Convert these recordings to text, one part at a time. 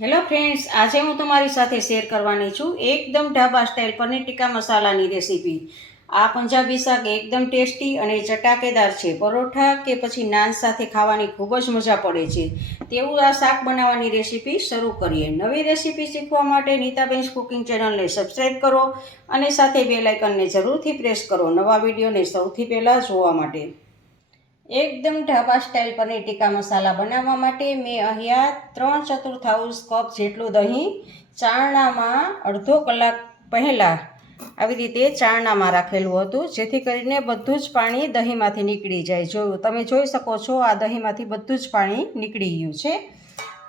Hello friends, આજે હું તમારી સાથે શેર કરવાની છું એકદમ ઢાબા સ્ટાઇલ પનીર ટીકા મસાલાની રેસીપી। આ પંજાબી શાક એકદમ ટેસ્ટી અને ચટાકેદાર છે। પરોઠા કે પછી નાન સાથે ખાવાની ખૂબ જ મજા પડે છે તેવું આ શાક બનાવવાની રેસીપી શરૂ કરીએ। નવી રેસીપી શીખવા માટે નીતાબેન કુકિંગ ચેનલને સબસ્ક્રાઈબ કરો અને સાથે બેલ આઇકનને જરૂરથી પ્રેસ કરો નવા વિડીયોને સૌથી પહેલાં જોવા માટે। એકદમ ઢાબા સ્ટાઇલ પનીર ટીકા મસાલા બનાવવા માટે મેં અહીંયા 3/4 કપ જેટલું દહીં ચાળણામાં અડધો કલાક પહેલાં આવી રીતે ચાળણામાં રાખેલું હતું, જેથી કરીને બધું જ પાણી દહીંમાંથી નીકળી જાય। તમે જોઈ શકો છો આ દહીંમાંથી બધું જ પાણી નીકળી ગયું છે।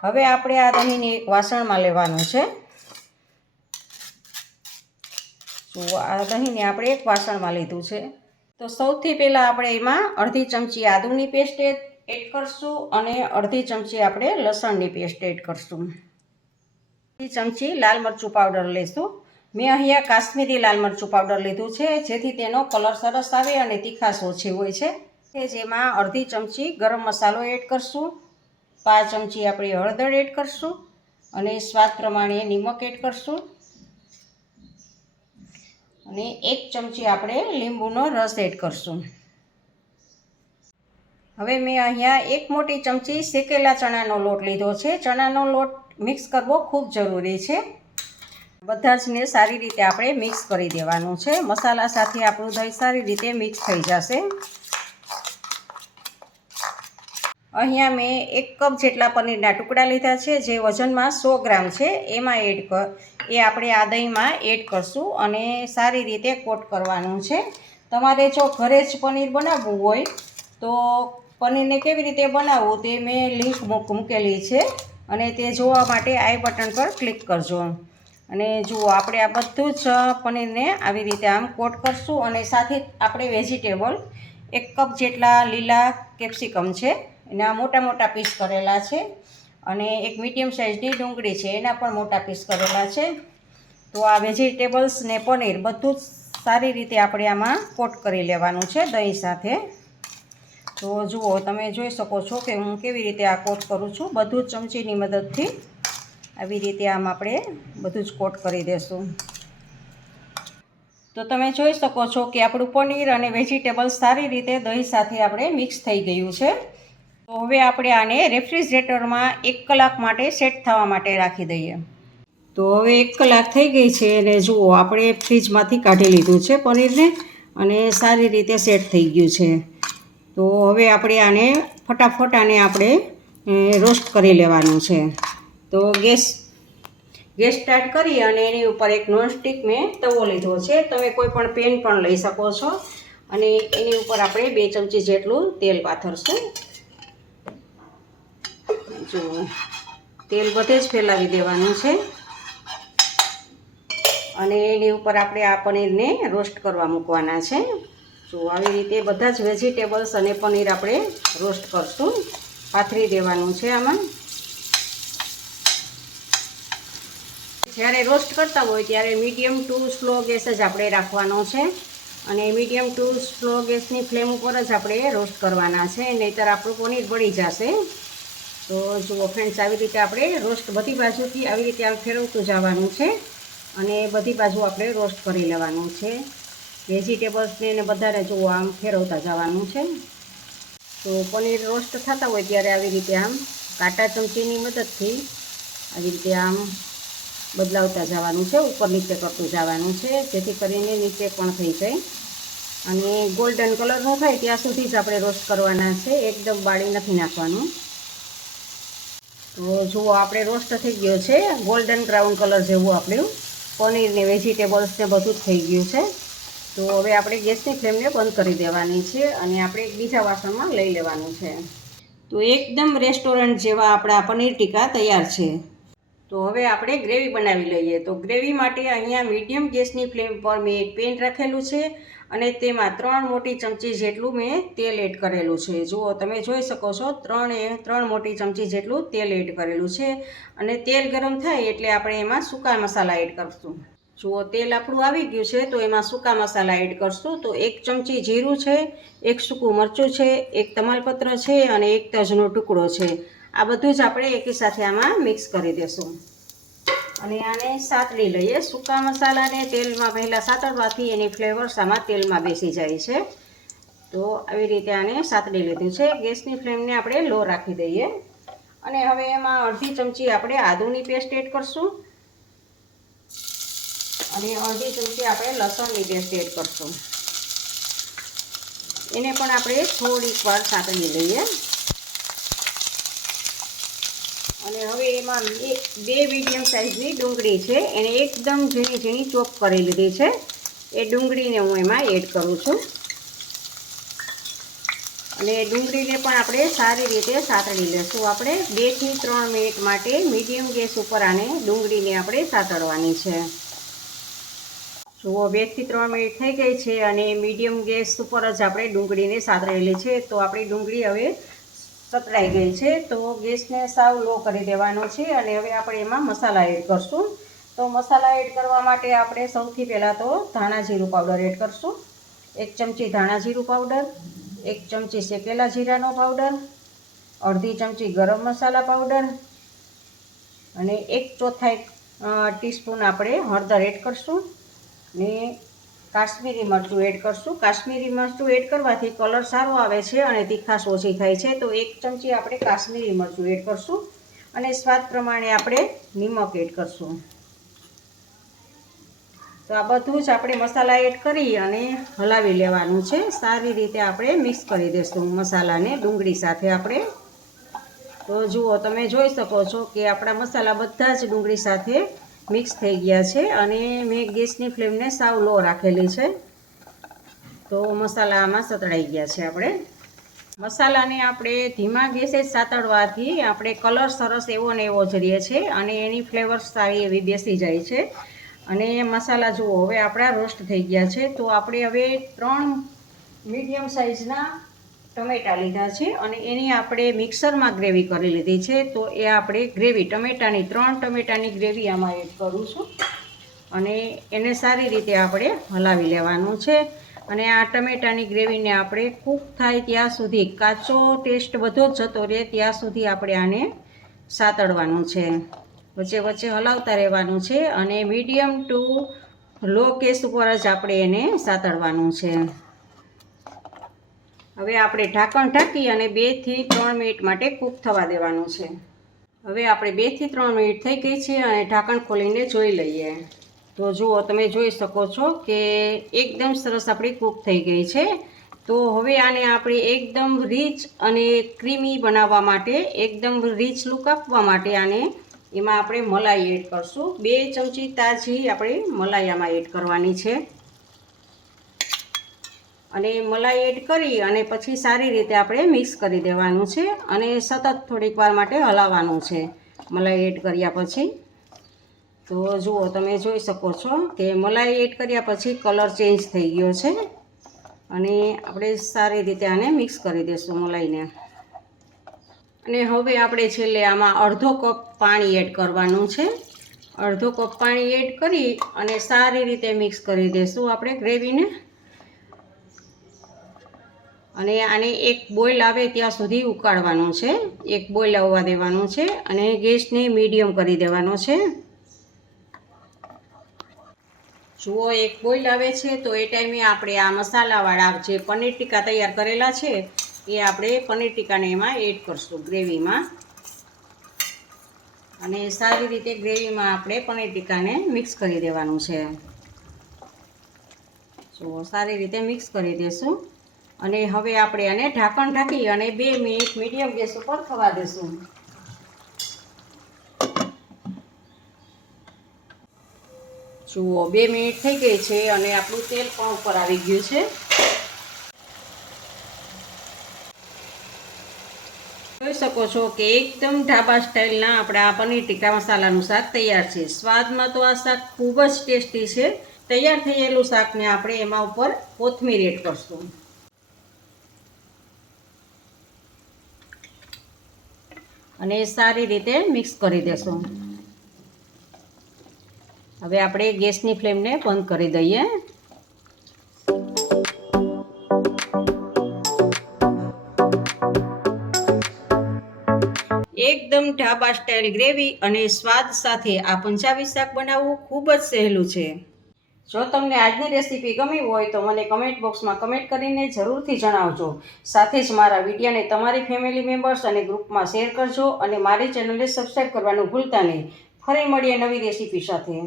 હવે આપણે આ દહીંને એક વાસણમાં લેવાનું છે। તો આ દહીંને આપણે એક વાસણમાં લીધું છે। તો સૌથી પહેલાં આપણે એમાં અડધી ચમચી આદુની પેસ્ટ એડ કરશું અને અડધી ચમચી આપણે લસણની પેસ્ટ એડ કરશું। અડધી ચમચી લાલ મરચું પાવડર લઈશું। મેં અહીંયા કાશ્મીરી લાલ મરચું પાવડર લીધું છે, જેથી તેનો કલર સરસ આવે અને તીખાશ ઓછી હોય છે। જેમાં અડધી ચમચી ગરમ મસાલો એડ કરશું, 5 ચમચી આપણે હળદર એડ કરશું અને સ્વાદ પ્રમાણે નિમક એડ કરશું અને 1 ચમચી આપણે લીંબુનો રસ એડ કરશું। હવે મેં અહીંયા 1 મોટી ચમચી શેકેલા ચણાનો લોટ લીધો છે। ચણાનો લોટ મિક્સ કરવો ખૂબ જરૂરી છે। બધા જને સારી રીતે આપણે મિક્સ કરી દેવાનું છે। મસાલા સાથે આપણું દહીં સારી રીતે મિક્સ થઈ જશે। અહીંયા મેં 1 કપ જેટલા પનીરના ટુકડા લીધા છે, જે વજનમાં 100 ગ્રામ છે। એમાં આપણે આ દહીંમાં એડ કરશું અને સારી રીતે કોટ કરવાનું છે। તમારે જો ઘરે જ પનીર બનાવવું હોય તો પનીરને કેવી રીતે બનાવવું તે મેં લિંક મૂકેલી છે અને તે જોવા માટે આઈ બટન પર ક્લિક કરજો। અને જુઓ આપણે આ બધું જ પનીરને આવી રીતે આમ કોટ કરશું અને સાથે આપણે વેજીટેબલ 1 કપ જેટલા લીલા કેપ્સિકમ છે, એના મોટા મોટા પીસ કરેલા છે અને એક મીડિયમ સાઇઝની ડુંગળી છે, એના પણ મોટા પીસ કરેલા છે। તો આ વેજીટેબલ્સ ને પનીર બધું જ સારી રીતે આપણે આમાં કોટ કરી લેવાનું છે દહીં સાથે। તો જુઓ તમે જોઈ શકો છો કે હું કેવી રીતે આ કોટ કરું છું। બધું જ ચમચીની મદદથી આવી રીતે આમ આપણે બધું જ કોટ કરી દેશું। તો તમે જોઈ શકો છો કે આપણું પનીર અને વેજીટેબલ સારી રીતે દહીં સાથે આપણે મિક્સ થઈ ગયું છે। તો હવે આપણે આને રેફ્રિજરેટરમાં 1 કલાક માટે સેટ થવા માટે રાખી દઈએ। તો હવે 1 કલાક થઈ ગઈ છે અને જુઓ આપણે ફ્રીજમાંથી કાઢી લીધું છે પનીરને અને સારી રીતે સેટ થઈ ગયું છે। તો હવે આપણે આને ફટાફટ આપણે રોસ્ટ કરી લેવાનું છે। તો ગેસ સ્ટાર્ટ કરી અને એની ઉપર એક નોનસ્ટિક મેં તવો લીધો છે। તમે કોઈ પણ પેન પણ લઈ શકો છો અને એની ઉપર આપણે 2 ચમચી જેટલું તેલ પાથરશું। જુઓ તેલ બધે જ ફેલાવી દેવાનું છે અને એની ઉપર આપણે આ પનીરને રોસ્ટ કરવા મૂકવાના છે। જો આવી રીતે બધા જ વેજીટેબલ્સ અને પનીર આપણે રોસ્ટ કરશું, પાથરી દેવાનું છે આમાં। જ્યારે રોસ્ટ કરતા હોય ત્યારે મીડિયમ ટુ સ્લો ગેસ જ આપણે રાખવાનો છે અને મીડિયમ ટુ સ્લો ગેસની ફ્લેમ ઉપર જ આપણે રોસ્ટ કરવાના છે, નહીંતર આપણું પનીર બળી જશે। તો જુઓ ફ્રેન્ડ્સ, આવી રીતે આપણે રોસ્ટ બધી બાજુથી આવી રીતે આમ ફેરવતું જવાનું છે અને બધી બાજુ આપણે રોસ્ટ કરી લેવાનું છે। વેજીટેબલ્સને ને બધાને જુઓ આમ ફેરવતા જવાનું છે। તો પનીર રોસ્ટ થતા હોય ત્યારે આવી રીતે આમ કાંટા ચમચીની મદદથી આવી રીતે આમ બદલાવતા જવાનું છે, ઉપર નીચે કરતું જવાનું છે, જેથી કરીને નીચે પણ થઈ જાય અને ગોલ્ડન કલરનો થાય ત્યાં સુધી જ આપણે રોસ્ટ કરવાના છે, એકદમ બાળી નથી નાખવાનું। તો જુઓ આપણે રોસ્ટ થઈ ગયો છે, ગોલ્ડન બ્રાઉન કલર જેવું આપણું પનીર ને વેજીટેબલ્સ ને બધું જ થઈ ગયું છે। તો હવે આપણે ગેસની ફ્લેમને બંધ કરી દેવાની છે અને આપણે એક બીજા વાસણમાં લઈ લેવાનું છે। તો એકદમ રેસ્ટોરન્ટ જેવા આપણા પનીર ટીકા તૈયાર છે। તો હવે આપણે ગ્રેવી બનાવી લઈએ। તો ગ્રેવી માટે અહીંયા મીડિયમ ગેસની ફ્લેમ પર મેં એક પેન રાખેલું છે અને તેમાં 3 મોટી ચમચી જેટલું મેં તેલ એડ કરેલું છે। જુઓ તમે જોઈ શકો છો 3 મોટી ચમચી જેટલું તેલ એડ કરેલું છે અને તેલ ગરમ થાય એટલે આપણે એમાં સૂકા મસાલા એડ કરશું। જુઓ તેલ આપણું આવી ગયું છે તો એમાં સૂકા મસાલા એડ કરશું। તો 1 ચમચી જીરું છે, 1 સૂકું મરચું છે, 1 તમાલપત્ર છે અને 1 તજનો ટુકડો છે આ બધું જ આપણે એકી સાથે આમાં મિક્સ કરી દઈશું અને આને સાતળી લઈએ. સૂકા મસાલાને તેલમાં પહેલાં સાતળવાથી એની ફ્લેવર્સ આમાં તેલમાં બેસી જાય છે. તો આવી રીતે આને સાતળી લીધું છે. ગેસની ફ્લેમને આપણે લો રાખી દઈએ અને હવે એમાં અડધી ચમચી આપણે આદુની પેસ્ટ એડ કરશું અને અડધી ચમચી આપણે લસણની પેસ્ટ એડ કરશું. એને પણ આપણે થોડીક વાર સાતળી લઈએ અને હવે એમાં બે મીડિયમ સાઇઝની ડુંગળી છે એને એકદમ ઝીણી ઝીણી ચોપ કરી લીધી છે. એ ડુંગળીને હું એમાં એડ કરું છું અને ડુંગળીને પણ આપણે સારી રીતે સાતળી લઈશું. આપણે 2 થી 3 મિનિટ માટે મીડિયમ ગેસ ઉપર આને ડુંગળીને આપણે સાતળવાની છે. જુઓ 2 થી 3 મિનિટ થઈ ગઈ છે અને મીડિયમ ગેસ ઉપર જ આપણે ડુંગળીને સાતળેલી છે. તો આપણી ડુંગળી હવે સતળાઈ ગઈ છે. તો ગેસને સાવ લો કરી દેવાનો છે અને હવે આપણે એમાં મસાલા એડ કરશું. તો મસાલા એડ કરવા માટે આપણે સૌથી પહેલાં તો ધાણા જીરું પાવડર એડ કરશું. 1 ચમચી ધાણા જીરું પાવડર, 1 ચમચી શેકેલા જીરાનો પાવડર, અડધી ચમચી ગરમ મસાલા પાવડર અને 1/4 ટીસ્પૂન આપણે હળદર એડ કરશું ને કાશ્મીરી મરચું એડ કરશું. કાશ્મીરી મરચું એડ કરવાથી કલર સારો આવે છે અને તીખાશ ઓછી થાય છે. તો 1 ચમચી આપણે કાશ્મીરી મરચું એડ કરશું અને સ્વાદ પ્રમાણે આપણે નિમક એડ કરશું. તો આ બધું જ આપણે મસાલા એડ કરી અને હલાવી લેવાનું છે. સારી રીતે આપણે મિક્સ કરી દઈશું મસાલાને ડુંગળી સાથે આપણે. તો જુઓ તમે જોઈ શકો છો કે આપણા મસાલા બધા જ ડુંગળી સાથે મિક્સ થઈ ગયા છે અને મેં ગેસની ફ્લેમને સાવ લો રાખેલી છે. તો મસાલા આમાં સતળાઈ ગયા છે. આપણે મસાલાને આપણે ધીમા ગેસે સાતળવાથી આપણે કલર સરસ એવો ને એવો જ રહે છે અને એની ફ્લેવર સારી એવી બેસી જાય છે. અને મસાલા જુઓ હવે આપણા રોસ્ટ થઈ ગયા છે. તો આપણે હવે 3 મીડિયમ સાઇઝના ટમેટાં લીધા છે અને એની આપણે મિક્સરમાં ગ્રેવી કરી લીધી છે. તો એ આપણે ગ્રેવી ટમેટાની 3 ટમેટાની ગ્રેવી આમાં એડ કરું છું અને એને સારી રીતે આપણે હલાવી લેવાનું છે. અને આ ટમેટાની ગ્રેવીને આપણે કૂક થાય ત્યાં સુધી, કાચો ટેસ્ટ બધો જ જતો રહે ત્યાં સુધી આપણે આને સાતળવાનું છે. વચ્ચે વચ્ચે હલાવતા રહેવાનું છે અને મીડિયમ ટુ લો ગેસ ઉપર જ આપણે એને સાતળવાનું છે. હવે આપણે ઢાંકણ ઢાંકી અને 2 થી 3 મિનિટ માટે કૂક થવા દેવાનું છે. હવે આપણે 2 થી 3 મિનિટ થઈ ગઈ છે અને ઢાંકણ ખોલીને જોઈ લઈએ. તો જુઓ તમે જોઈ શકો છો કે એકદમ સરસ આપણી કૂક થઈ ગઈ છે. તો હવે આને આપણે એકદમ રીચ અને ક્રીમી બનાવવા માટે, એકદમ રીચ લુક આપવા માટે આને એમાં આપણે મલાઈ એડ કરશું. 2 ચમચી તાજી આપણે મલાઈ આમાં એડ કરવાની છે અને મલાઈ એડ કરી અને પછી સારી રીતે આપણે મિક્સ કરી દેવાનું છે અને સતત થોડીક વાર માટે હલાવવાનું છે મલાઈ એડ કર્યા પછી. તો જુઓ તમે જોઈ શકો છો કે મલાઈ એડ કર્યા પછી કલર ચેન્જ થઈ ગયો છે અને આપણે સારી રીતે આને મિક્સ કરી દઈશું મલાઈને. અને હવે આપણે છેલ્લે આમાં અડધો કપ પાણી એડ કરવાનું છે. અડધો કપ પાણી એડ કરી અને સારી રીતે મિક્સ કરી દઈશું આપણે ગ્રેવીને અને આને એક બોઇલ આવે ત્યાં સુધી ઉકાળવાનું છે. એક બોઇલ આવવા દેવાનું છે અને ગેસને મીડિયમ કરી દેવાનો છે. જુઓ એક બોઇલ આવે છે તો એ ટાઈમે આપણે આ મસાલાવાળા જે પનીર ટીકા તૈયાર કરેલા છે એ આપણે પનીર ટીકાને એમાં એડ કરશું ગ્રેવીમાં અને સારી રીતે ગ્રેવીમાં આપણે પનીર ટીકાને મિક્સ કરી દેવાનું છે. જુઓ સારી રીતે મિક્સ કરી દઈશું અને હવે આપણે આને ઢાંકણ ઢાંકી અને 2 મિનિટ મીડિયમ ગેસ ઉપર થવા દઈશું. જુઓ 2 મિનિટ થઈ ગઈ છે અને આપણું તેલ પણ ઉપર આવી ગયું છે. જોઈ શકો છો કે એકદમ ઢાબા સ્ટાઇલના આપણા પનીર ટીકા મસાલાનું શાક તૈયાર છે. સ્વાદમાં તો આ શાક ખૂબ જ ટેસ્ટી છે. તૈયાર થયેલું શાકને આપણે એમાં ઉપર કોથમીર એડ કરશું અને સારી રીતે મિક્સ કરી દેશું. હવે આપણે ગેસની ફ્લેમને બંધ કરી દઈએ. એકદમ ઢાબા સ્ટાઇલ ગ્રેવી અને સ્વાદ સાથે આ પંજાબી શાક બનાવવું ખૂબ જ સહેલું છે. જો તમને આજની રેસીપી ગમી હોય તો મને કમેન્ટ બોક્સમાં કમેન્ટ કરીને જરૂરથી જણાવજો. સાથે જ મારા વિડીયોને તમારી ફેમિલી મેમ્બર્સ અને ગ્રુપમાં શેર કરજો અને મારી ચેનલને સબસ્ક્રાઈબ કરવાનું ભૂલતા નહીં. ફરી મળીએ નવી રેસીપી સાથે.